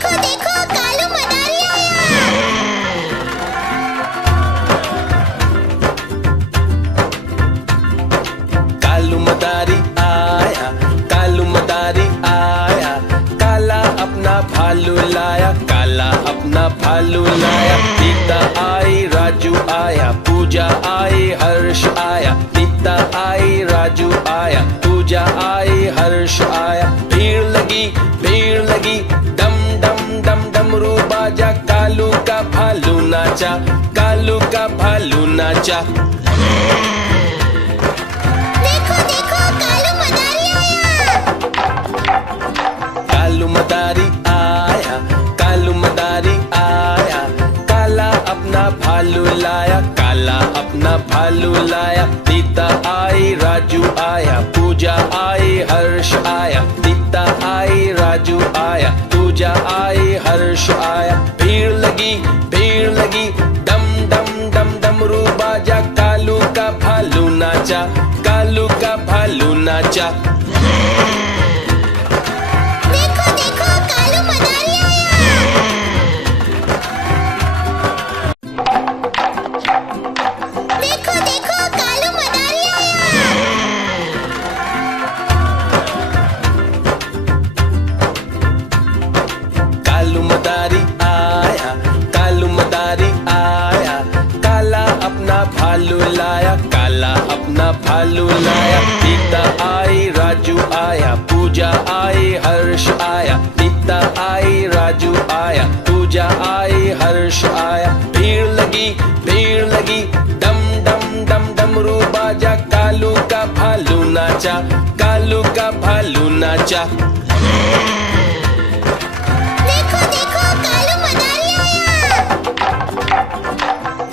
देखो देखो कालू मदारी आया। कालू मदारी आया, कालू मदारी आया, काला अपना भालू लाया, काला अपना भालू लाया। सीता आई, राजू आया, पूजा आई, हर्ष आया। सीता आई, राजू आया, पूजा आई, हर्ष आया। भीड़ लगी, डम डम डम डमरू बाजा, कालू का भालू नाचा, कालू का भालू नाचा। देखो देखो कालू मदारी आया। कालू मदारी आया, कालू मदारी आया, काला अपना भालू लाया, काला अपना भालू लाया। सीता आई, राजू आया, पूजा आई, हर्ष आया। सीता आई, राजू आया, पूजा आई, हर्ष आया। भीड़ लगी, डम डम डम डमरू बाजा, कालू का भालू नाचा, कालू का भालू नाचा। देखो देखो कालू मदारी आया। देखो देखो कालू मदारी आया। कालू मदारी आया, कालू मदारी आया, काला अपना भालू लाया, काला अपना भालू लाया। सीता आई, राजू आया, पूजा आई, हर्ष आया। सीता आई, राजू आया, पूजा आई, हर्ष आया। भीड़ लगी, डम डम डम डमरू बाजा, कालू का भालू नाचा, कालू का भालू नाचा। देखो देखो कालू मदारी आया।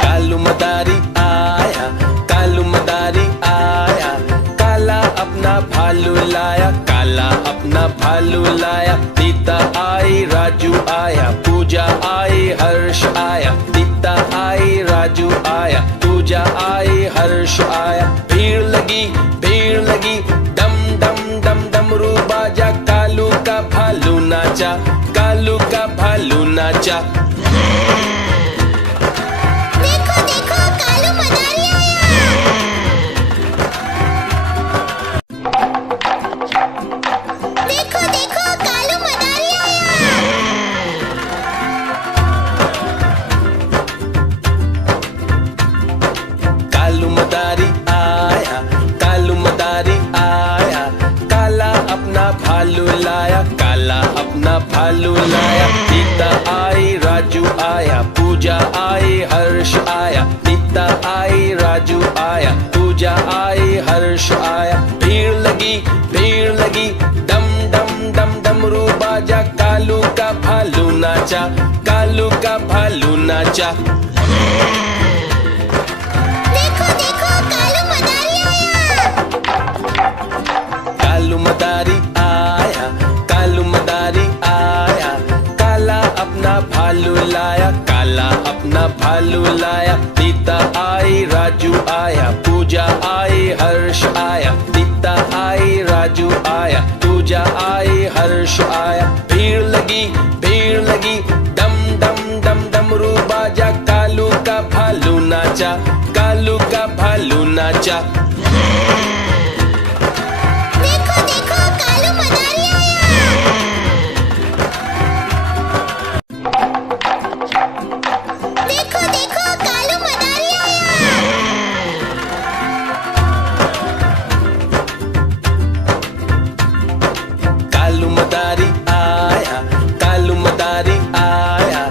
कालू मदारी आया, कालू मदारी आया, काला अपना भालू लाया, काला अपना भालू लाया। सीता आई, राजू आया, पूजा आई, हर्ष आया। सीता आई, राजू आया, पूजा आई, हर्ष आया। भीड़ लगी, डम डम डम डमरू बाजा, कालू का भालू नाचा, कालू का भालू नाचा। देखो देखो कालू मदारी आया। देखो देखो कालू मदारी आया। कालू मदारी आया, कालू मदारी आया, काला अपना भालू लाया, काला अपना भालू लाया। सीता आई, राजू आया, पूजा आई, हर्ष आया। सीता आई, राजू आया, पूजा आई, हर्ष आया। भीड़ लगी, डम डम डम डमरू बाजा, कालू का भालू नाचा, कालू का भालू नाचा। देखो देखो कालू मदारी आया। कालू मदारी आया, कालू मदारी आया, काला अपना भालू लाया, काला अपना भालू लाया। सीता आई, राजू आया, पूजा आई, हर्ष आया। सीता आई, राजू आया, पूजा आई, हर्ष आया। भीड़ लगी, डम डम डम डमरू बाजा, कालू का भालू नाचा, कालू का भालू नाचा। देखो देखो कालू मदारी आया। देखो देखो कालू मदारी आया। कालू मदारी आया, कालू मदारी आया,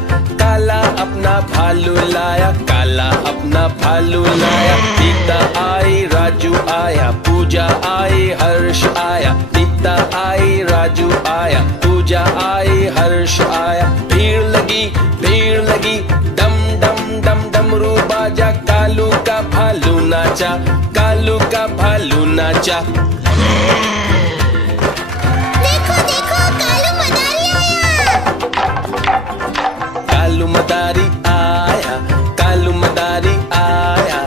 काला अपना भालू लाया, काला अपना भालू लाया। सीता आई, राजू आया, पूजा आई, हर्ष आया। सीता आई, राजू आया, पूजा आई, हर्ष आया। भीड़ लगी, डम डम डम डमरू बाजा, कालू का भालू नाचा, कालू का भालू नाचा। देखो देखो कालू मदारी आया। कालू मदारी आया, कालू मदारी आया,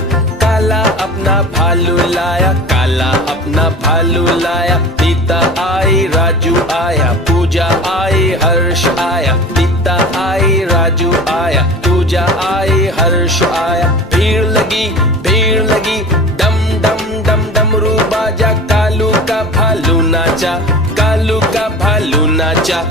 काला अपना भालू लाया, काला अपना भालू लाया। सीता आई, राजू आया, पूजा आई, हर्ष आया। पूजा आई, हर्ष आया, भीड़ लगी, डम डम डम डमरू बाजा, कालू का भालू नाचा, कालू का भालू नाचा।